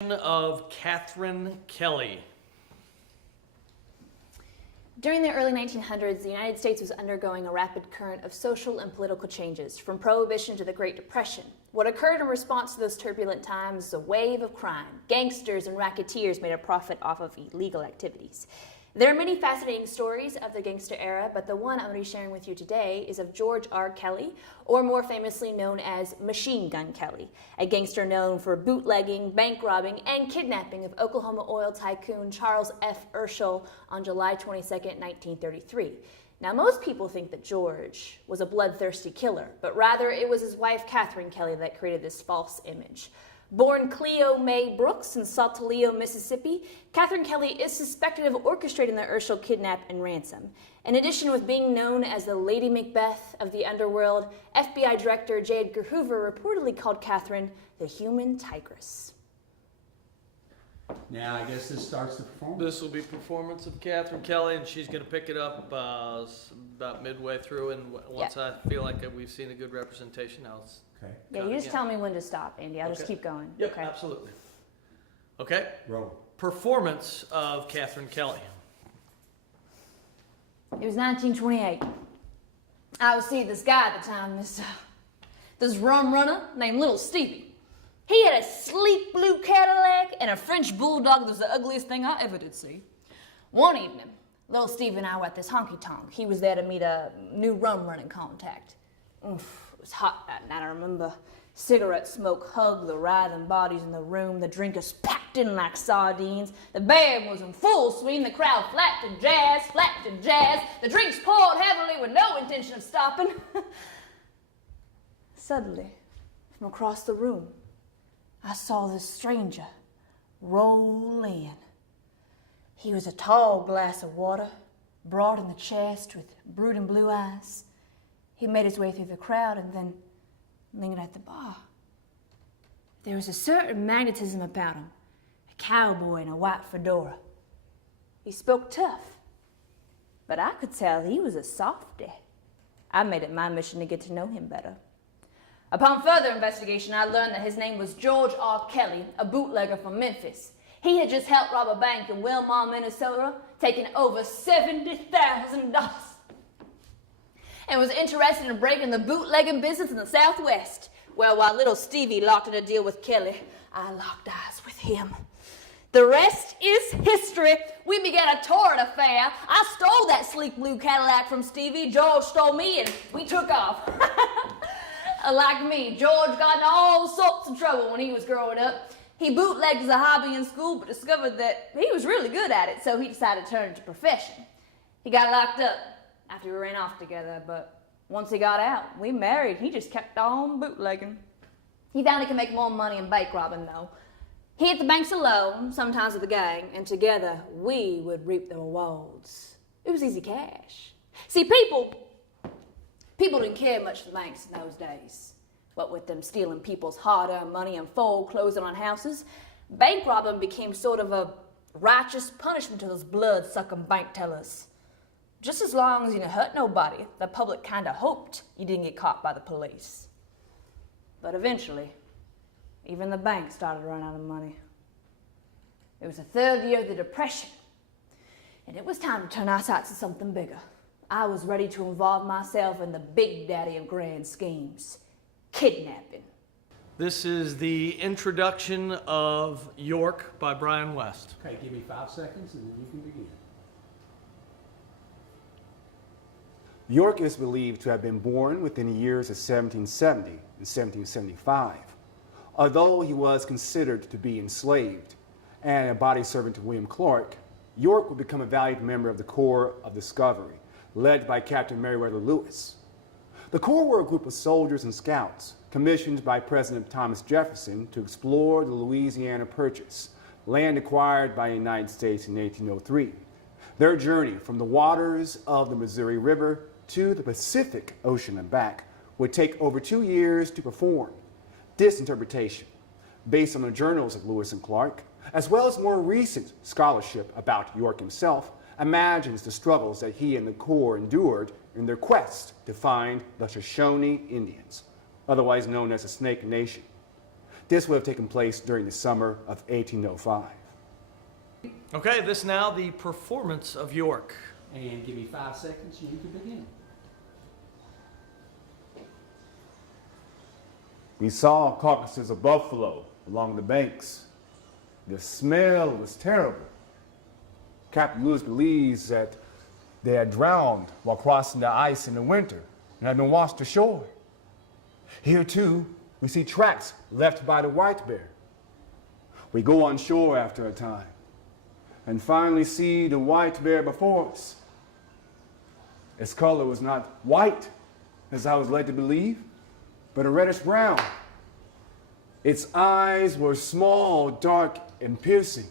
Of Catherine Kelly. During the early 1900s, the United States was undergoing a rapid current of social and political changes, from Prohibition to the Great Depression. What occurred in response to those turbulent times is a wave of crime. Gangsters and racketeers made a profit off of illegal activities. There are many fascinating stories of the gangster era, but the one I'm going to be sharing with you today is of George R. Kelly, or more famously known as Machine Gun Kelly, a gangster known for bootlegging, bank robbing, and kidnapping of Oklahoma oil tycoon Charles F. Urschel on July 22, 1933. Now, most people think that George was a bloodthirsty killer, but rather it was his wife, Catherine Kelly, that created this false image. Born Cleo May Brooks in Sausalito, Mississippi, Catherine Kelly is suspected of orchestrating the Urschel kidnap and ransom. In addition, with being known as the Lady Macbeth of the underworld, FBI Director J. Edgar Hoover reportedly called Catherine the human tigress. Now, I guess this starts the performance. This will be performance of Catherine Kelly, and she's going to pick it up about midway through. And once I feel like we've seen a good representation, Okay. Yeah, you just tell me when to stop, Andy. I'll just keep going. Yep, okay. Absolutely. Okay. Roll. Performance of Catherine Kelly. It was 1928. I was seeing this guy at the time, this rum runner named Little Stevie. He had a sleek blue Cadillac and a French bulldog that was the ugliest thing I ever did see. One evening, Little Stevie and I were at this honky-tonk. He was there to meet a new rum running contact. Oof. It was hot that night, I remember. Cigarette smoke hugged the writhing bodies in the room. The drinkers packed in like sardines. The band was in full swing. The crowd flapped and jazzed. The drinks poured heavily with no intention of stopping. Suddenly, from across the room, I saw this stranger roll in. He was a tall glass of water, broad in the chest with brooding blue eyes. He made his way through the crowd and then lingered at the bar. There was a certain magnetism about him, a cowboy in a white fedora. He spoke tough, but I could tell he was a softy. I made it my mission to get to know him better. Upon further investigation, I learned that his name was George R. Kelly, a bootlegger from Memphis. He had just helped rob a bank in Wilmar, Minnesota, taking over $70,000. And was interested in breaking the bootlegging business in the Southwest. Well, while little Stevie locked in a deal with Kelly, I locked eyes with him. The rest is history. We began a torrid affair. I stole that sleek blue Cadillac from Stevie. George stole me, and we took off. Like me, George got in all sorts of trouble when he was growing up. He bootlegged as a hobby in school, but discovered that he was really good at it, so he decided to turn it to profession. He got locked up after we ran off together, but once he got out, we married. He just kept on bootlegging. He found he could make more money in bank robbing, though. He hit the banks alone, sometimes with a gang, and together we would reap the rewards. It was easy cash. See, people didn't care much for the banks in those days. What with them stealing people's hard-earned money and foreclosing on houses, bank robbing became sort of a righteous punishment to those blood-sucking bank tellers. Just as long as you didn't hurt nobody, the public kind of hoped you didn't get caught by the police. But eventually, even the bank started to run out of money. It was the third year of the Depression, and it was time to turn our sights to something bigger. I was ready to involve myself in the big daddy of grand schemes, kidnapping. This is the introduction of York by Brian West. Okay, give me 5 seconds and then you can begin. York is believed to have been born within the years of 1770 and 1775. Although he was considered to be enslaved and a body servant to William Clark, York would become a valued member of the Corps of Discovery, led by Captain Meriwether Lewis. The Corps were a group of soldiers and scouts commissioned by President Thomas Jefferson to explore the Louisiana Purchase, land acquired by the United States in 1803. Their journey from the waters of the Missouri River to the Pacific Ocean and back would take over 2 years to perform. This interpretation, based on the journals of Lewis and Clark, as well as more recent scholarship about York himself, imagines the struggles that he and the Corps endured in their quest to find the Shoshone Indians, otherwise known as the Snake Nation. This would have taken place during the summer of 1805. Okay, this now the performance of York. And give me 5 seconds and you can begin. We saw carcasses of buffalo along the banks. The smell was terrible. Captain Lewis believes that they had drowned while crossing the ice in the winter and had been washed ashore. Here, too, we see tracks left by the white bear. We go on shore after a time and finally see the white bear before us. Its color was not white, as I was led to believe, but a reddish brown. Its eyes were small, dark, and piercing.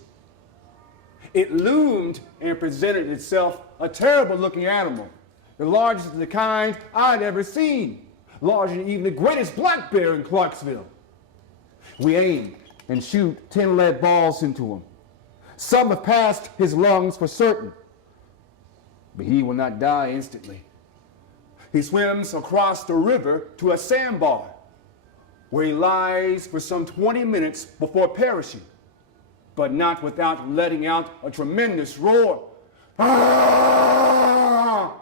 It loomed and presented itself a terrible-looking animal, the largest of the kind I'd ever seen, larger than even the greatest black bear in Clarksville. We aim and shoot 10 lead balls into him. Some have passed his lungs for certain, but he will not die instantly. He swims across the river to a sandbar, where he lies for some 20 minutes before perishing, but not without letting out a tremendous roar. Ah!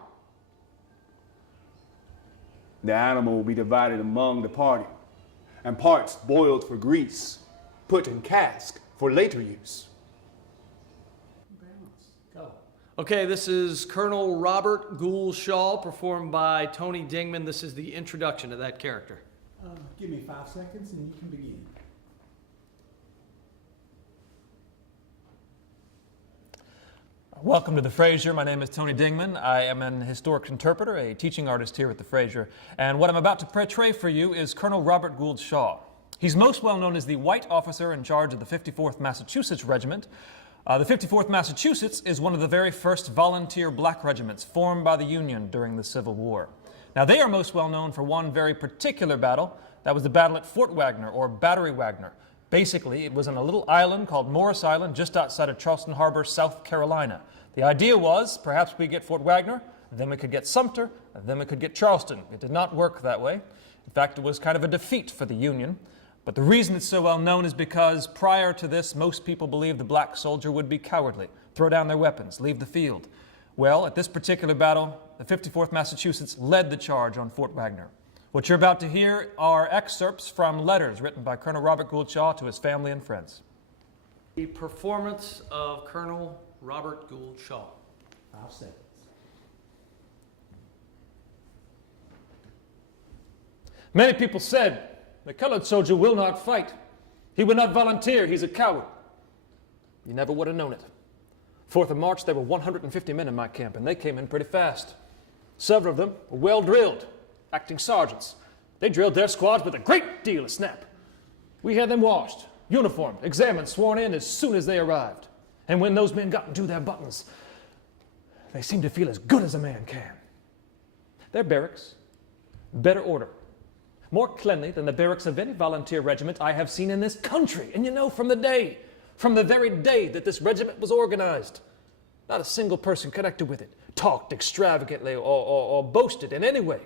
The animal will be divided among the party, and parts boiled for grease, put in cask for later use. Balance. Go. Okay, this is Colonel Robert Gould Shaw, performed by Tony Dingman. This is the introduction to that character. Give me 5 seconds and you can begin. Welcome to the Fraser. My name is Tony Dingman. I am an historic interpreter, a teaching artist here at the Fraser. And what I'm about to portray for you is Colonel Robert Gould Shaw. He's most well known as the white officer in charge of the 54th Massachusetts Regiment. The 54th Massachusetts is one of the very first volunteer black regiments formed by the Union during the Civil War. Now, they are most well known for one very particular battle. That was the battle at Fort Wagner, or Battery Wagner. Basically, it was on a little island called Morris Island, just outside of Charleston Harbor, South Carolina. The idea was, perhaps we get Fort Wagner, then we could get Sumter, then we could get Charleston. It did not work that way. In fact, it was kind of a defeat for the Union. But the reason it's so well known is because prior to this, most people believed the black soldier would be cowardly, throw down their weapons, leave the field. Well, at this particular battle, the 54th Massachusetts led the charge on Fort Wagner. What you're about to hear are excerpts from letters written by Colonel Robert Gould Shaw to his family and friends. The performance of Colonel Robert Gould Shaw. 5 seconds. Many people said, the colored soldier will not fight. He would not volunteer. He's a coward. You never would have known it. 4th of March, there were 150 men in my camp, and they came in pretty fast. Several of them were well drilled, acting sergeants. They drilled their squads with a great deal of snap. We had them washed, uniformed, examined, sworn in as soon as they arrived. And when those men got into their buttons, they seemed to feel as good as a man can. Their barracks, better order, more cleanly than the barracks of any volunteer regiment I have seen in this country. And you know, from the very day that this regiment was organized, not a single person connected with it talked extravagantly or boasted in any way.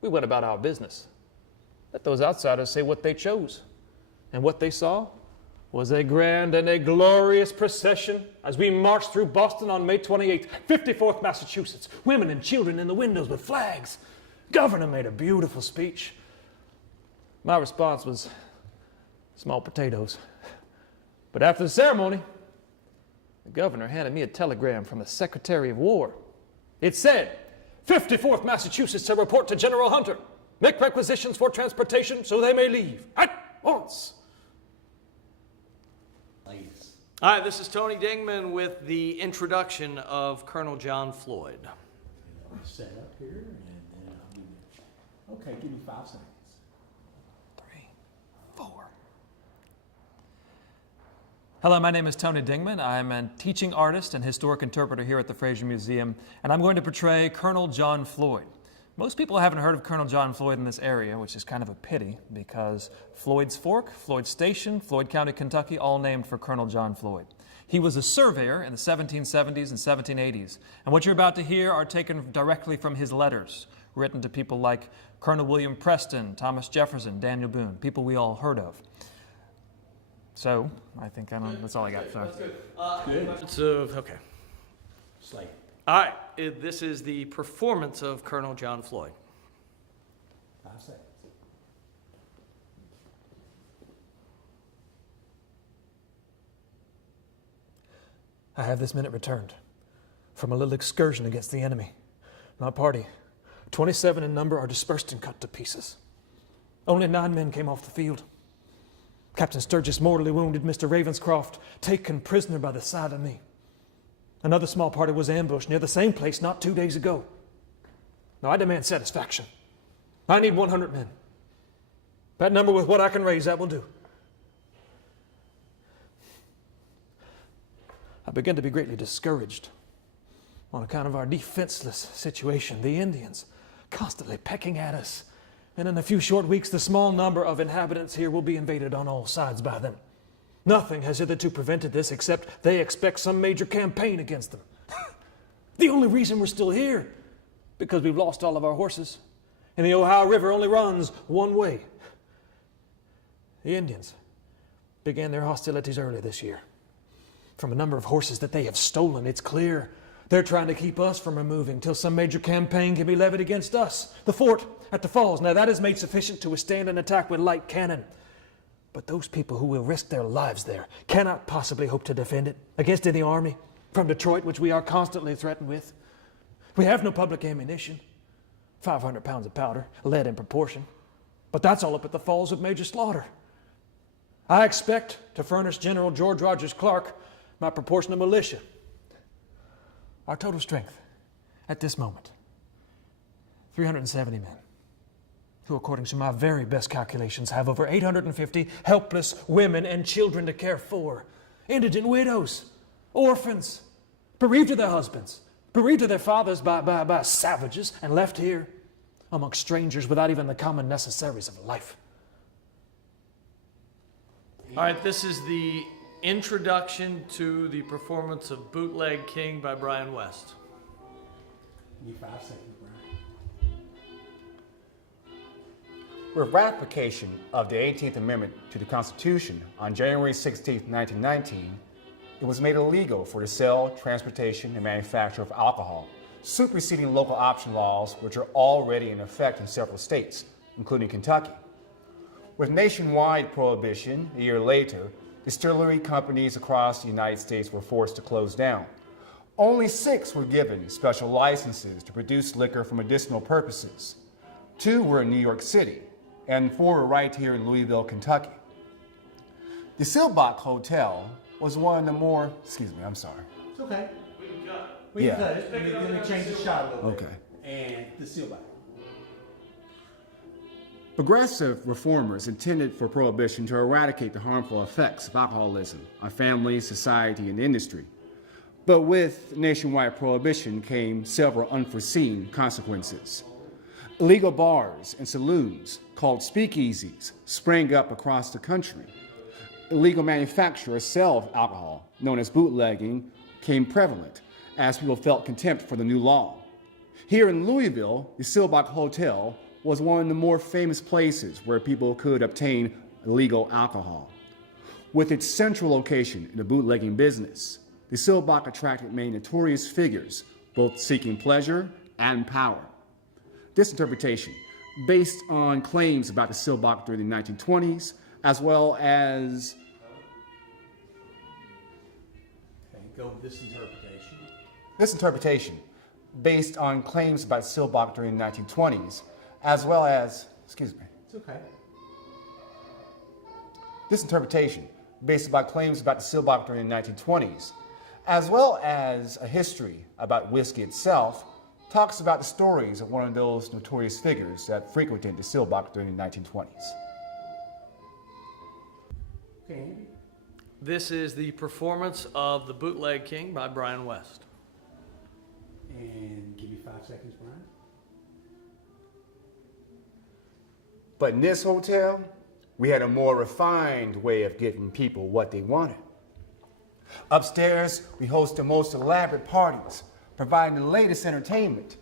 We went about our business. Let those outsiders say what they chose. And what they saw was a grand and a glorious procession as we marched through Boston on May 28th, 54th Massachusetts, women and children in the windows with flags. Governor made a beautiful speech. My response was small potatoes. But after the ceremony, the governor handed me a telegram from the Secretary of War. It said, 54th Massachusetts to report to General Hunter. Make requisitions for transportation so they may leave at once. Ladies. All right, this is Tony Dingman with the introduction of Colonel John Floyd. I'll set up here and then I'll do that. Okay, give me 5 seconds. 3, 4. Hello, my name is Tony Dingman. I'm a teaching artist and historic interpreter here at the Fraser Museum, and I'm going to portray Colonel John Floyd. Most people haven't heard of Colonel John Floyd in this area, which is kind of a pity because Floyd's Fork, Floyd Station, Floyd County, Kentucky, all named for Colonel John Floyd. He was a surveyor in the 1770s and 1780s, and what you're about to hear are taken directly from his letters, written to people like Colonel William Preston, Thomas Jefferson, Daniel Boone, people we all heard of. So, I think that's all I got. Sorry. Good. So, okay. Slate. All right, this is the performance of Colonel John Floyd. 5 seconds. I have this minute returned from a little excursion against the enemy. My party, 27 in number, are dispersed and cut to pieces. Only 9 men came off the field. Captain Sturgis mortally wounded, Mr. Ravenscroft taken prisoner by the side of me. Another small party was ambushed near the same place not 2 days ago. Now I demand satisfaction. I need 100 men. That number with what I can raise, that will do. I begin to be greatly discouraged on account of our defenseless situation. The Indians constantly pecking at us. And in a few short weeks, the small number of inhabitants here will be invaded on all sides by them. Nothing has hitherto prevented this except they expect some major campaign against them. The only reason we're still here, because we've lost all of our horses. And the Ohio River only runs one way. The Indians began their hostilities early this year. From a number of horses that they have stolen, it's clear they're trying to keep us from removing till some major campaign can be levied against us. The fort at the falls, now that is made sufficient to withstand an attack with light cannon. But those people who will risk their lives there cannot possibly hope to defend it against any army from Detroit, which we are constantly threatened with. We have no public ammunition, 500 pounds of powder, lead in proportion. But that's all up at the falls with Major Slaughter. I expect to furnish General George Rogers Clark my proportion of militia. Our total strength at this moment, 370 men, who according to my very best calculations have over 850 helpless women and children to care for, indigent widows, orphans, bereaved of their husbands, bereaved of their fathers by savages, and left here amongst strangers without even the common necessaries of life. All right, this is the introduction to the performance of Bootleg King by Brian West. Give me 5 seconds, Brian. With ratification of the 18th Amendment to the Constitution on January 16, 1919, it was made illegal for the sale, transportation, and manufacture of alcohol, superseding local option laws which are already in effect in several states, including Kentucky. With nationwide prohibition, a year later, distillery companies across the United States were forced to close down. Only 6 were given special licenses to produce liquor for medicinal purposes. 2 were in New York City, and 4 were right here in Louisville, Kentucky. The Silbach Hotel was one of the more, excuse me, I'm sorry. It's okay. We Yeah. can cut it. Let me change the shot a little bit. Okay. And the seal back. Progressive reformers intended for prohibition to eradicate the harmful effects of alcoholism on families, society, and industry. But with nationwide prohibition came several unforeseen consequences. Illegal bars and saloons, called speakeasies, sprang up across the country. Illegal manufacture or sale of alcohol, known as bootlegging, became prevalent as people felt contempt for the new law. Here in Louisville, the Silbach Hotel was one of the more famous places where people could obtain illegal alcohol. With its central location in the bootlegging business, the Silbach attracted many notorious figures, both seeking pleasure and power. This interpretation, based on claims about the Silbach during the 1920s, as well as Okay, go with this interpretation. this interpretation, based on claims about Silbach during the 1920s, as well as, excuse me, It's okay. this interpretation, based on claims about the Silbach during the 1920s, as well as a history about whiskey itself, talks about the stories of one of those notorious figures that frequented the Silbach during the 1920s. Okay, Andy. This is the performance of The Bootleg King by Brian West. And give me 5 seconds, Brian. But in this hotel, we had a more refined way of giving people what they wanted. Upstairs, we host the most elaborate parties, providing the latest entertainment.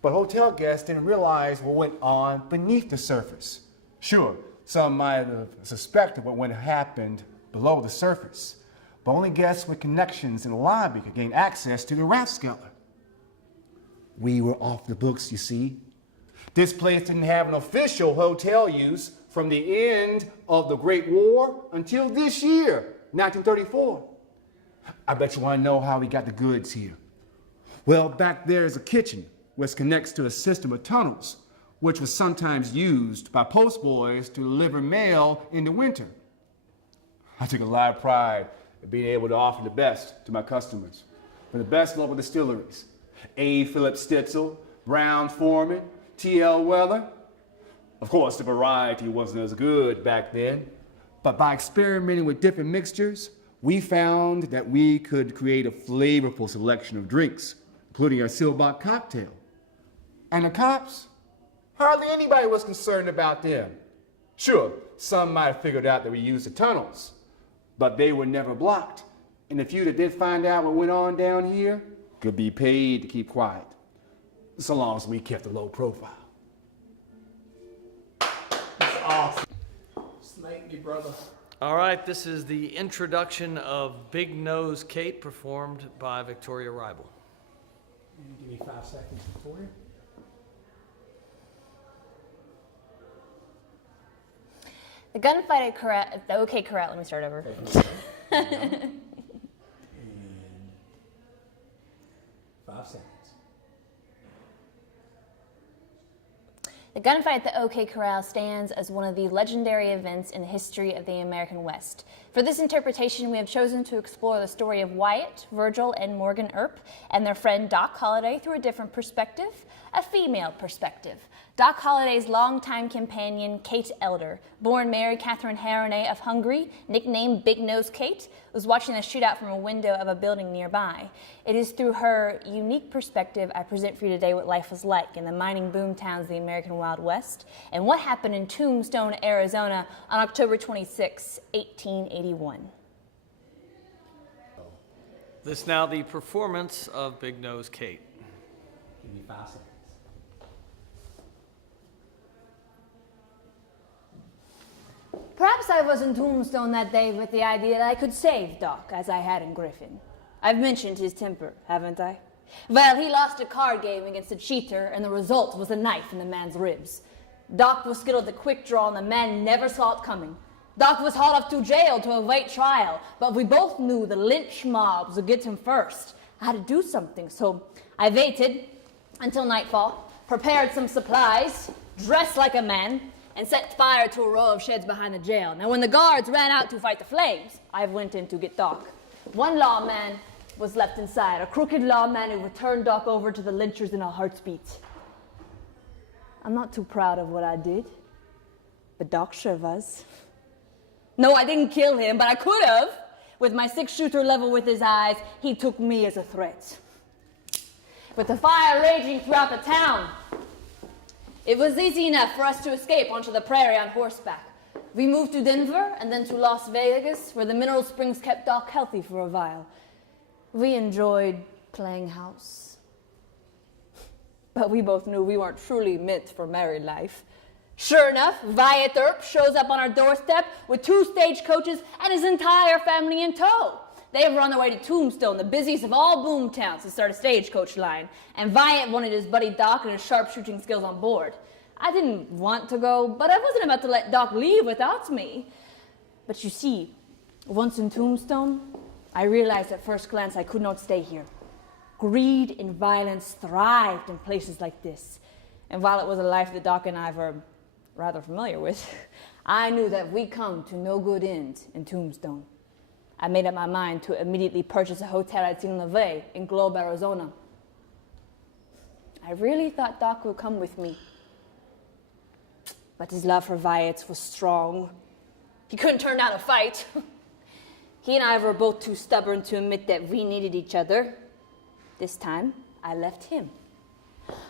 But hotel guests didn't realize what went on beneath the surface. Sure, some might have suspected what happened below the surface, but only guests with connections in the lobby could gain access to the rathskeller. We were off the books, you see. This place didn't have an official hotel use from the end of the Great War until this year, 1934. I bet you want to know how we got the goods here. Well, back there is a kitchen, which connects to a system of tunnels, which was sometimes used by postboys to deliver mail in the winter. I took a lot of pride in being able to offer the best to my customers from the best local distilleries. A. Philip Stitzel, Brown Foreman, T.L. Weller. Of course, the variety wasn't as good back then, but by experimenting with different mixtures, we found that we could create a flavorful selection of drinks, including our Silbach cocktail. And the cops? Hardly anybody was concerned about them. Sure, some might have figured out that we used the tunnels, but they were never blocked. And the few that did find out what went on down here could be paid to keep quiet, so long as we kept a low profile. That's awesome. Snake me, brother. All right, this is the introduction of Big Nose Kate, performed by Victoria Ribel. Give me 5 seconds, Victoria. The gunfight at the OK Corral. Let me start over. And 5 seconds. The gunfight at the OK Corral stands as one of the legendary events in the history of the American West. For this interpretation, we have chosen to explore the story of Wyatt, Virgil, and Morgan Earp and their friend Doc Holliday through a different perspective, a female perspective. Doc Holliday's longtime companion, Kate Elder, born Mary Catherine Haronay of Hungary, nicknamed Big Nose Kate, was watching the shootout from a window of a building nearby. It is through her unique perspective I present for you today what life was like in the mining boom towns of the American Wild West and what happened in Tombstone, Arizona on October 26, 1881. This now the performance of Big Nose Kate. Give me 5 seconds. Perhaps I was in Tombstone that day with the idea that I could save Doc, as I had in Griffin. I've mentioned his temper, haven't I? Well, he lost a card game against a cheater, and the result was a knife in the man's ribs. Doc was skilled at the quick draw, and the man never saw it coming. Doc was hauled up to jail to await trial, but we both knew the lynch mobs would get him first. I had to do something, so I waited until nightfall, prepared some supplies, dressed like a man, and set fire to a row of sheds behind the jail. Now, when the guards ran out to fight the flames, I went in to get Doc. One lawman was left inside, a crooked lawman who would turn Doc over to the lynchers in a heartbeat. I'm not too proud of what I did, but Doc sure was. No, I didn't kill him, but I could have. With my 6-shooter level with his eyes, he took me as a threat. With the fire raging throughout the town, it was easy enough for us to escape onto the prairie on horseback. We moved to Denver and then to Las Vegas, where the mineral springs kept Doc healthy for a while. We enjoyed playing house. But we both knew we weren't truly meant for married life. Sure enough, Wyatt Earp shows up on our doorstep with 2 stagecoaches and his entire family in tow. They've run away to Tombstone, the busiest of all boom towns, to start a stagecoach line. And Wyatt wanted his buddy Doc and his sharpshooting skills on board. I didn't want to go, but I wasn't about to let Doc leave without me. But you see, once in Tombstone, I realized at first glance I could not stay here. Greed and violence thrived in places like this. And while it was a life that Doc and I were rather familiar with, I knew that we come to no good end in Tombstone. I made up my mind to immediately purchase a hotel I'd seen on the way in Globe, Arizona. I really thought Doc would come with me. But his love for Wyatt was strong. He couldn't turn down a fight. He and I were both too stubborn to admit that we needed each other. This time, I left him.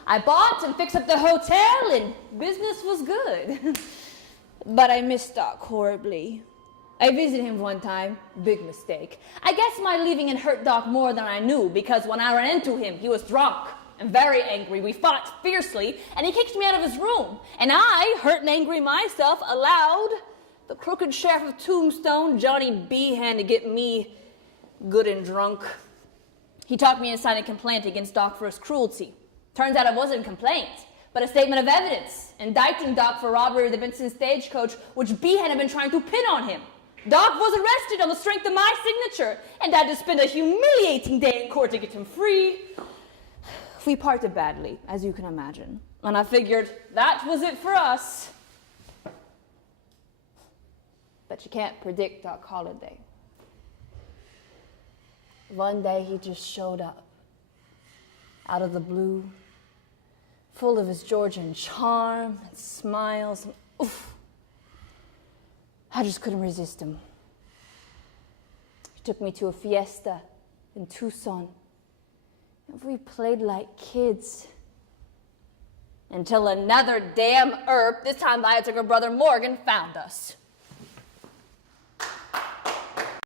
I bought and fixed up the hotel, and business was good. But I missed Doc horribly. I visited him one time, big mistake. I guess my leaving had hurt Doc more than I knew, because when I ran into him, he was drunk, and very angry. We fought fiercely, and he kicked me out of his room. And I, hurt and angry myself, allowed the crooked sheriff of Tombstone, Johnny Behan, to get me good and drunk. He talked me into signing a complaint against Doc for his cruelty. Turns out it wasn't a complaint, but a statement of evidence, indicting Doc for robbery of the Vincent Stagecoach, which Behan had been trying to pin on him. Doc was arrested on the strength of my signature, and I had to spend a humiliating day in court to get him free. We parted badly, as you can imagine, and I figured that was it for us. But you can't predict Doc Holliday. One day he just showed up, out of the blue, full of his Georgian charm and smiles, and oof, I just couldn't resist him. He took me to a fiesta in Tucson, and we played like kids. Until another damn herb, this time the Iowa brother Morgan, found us.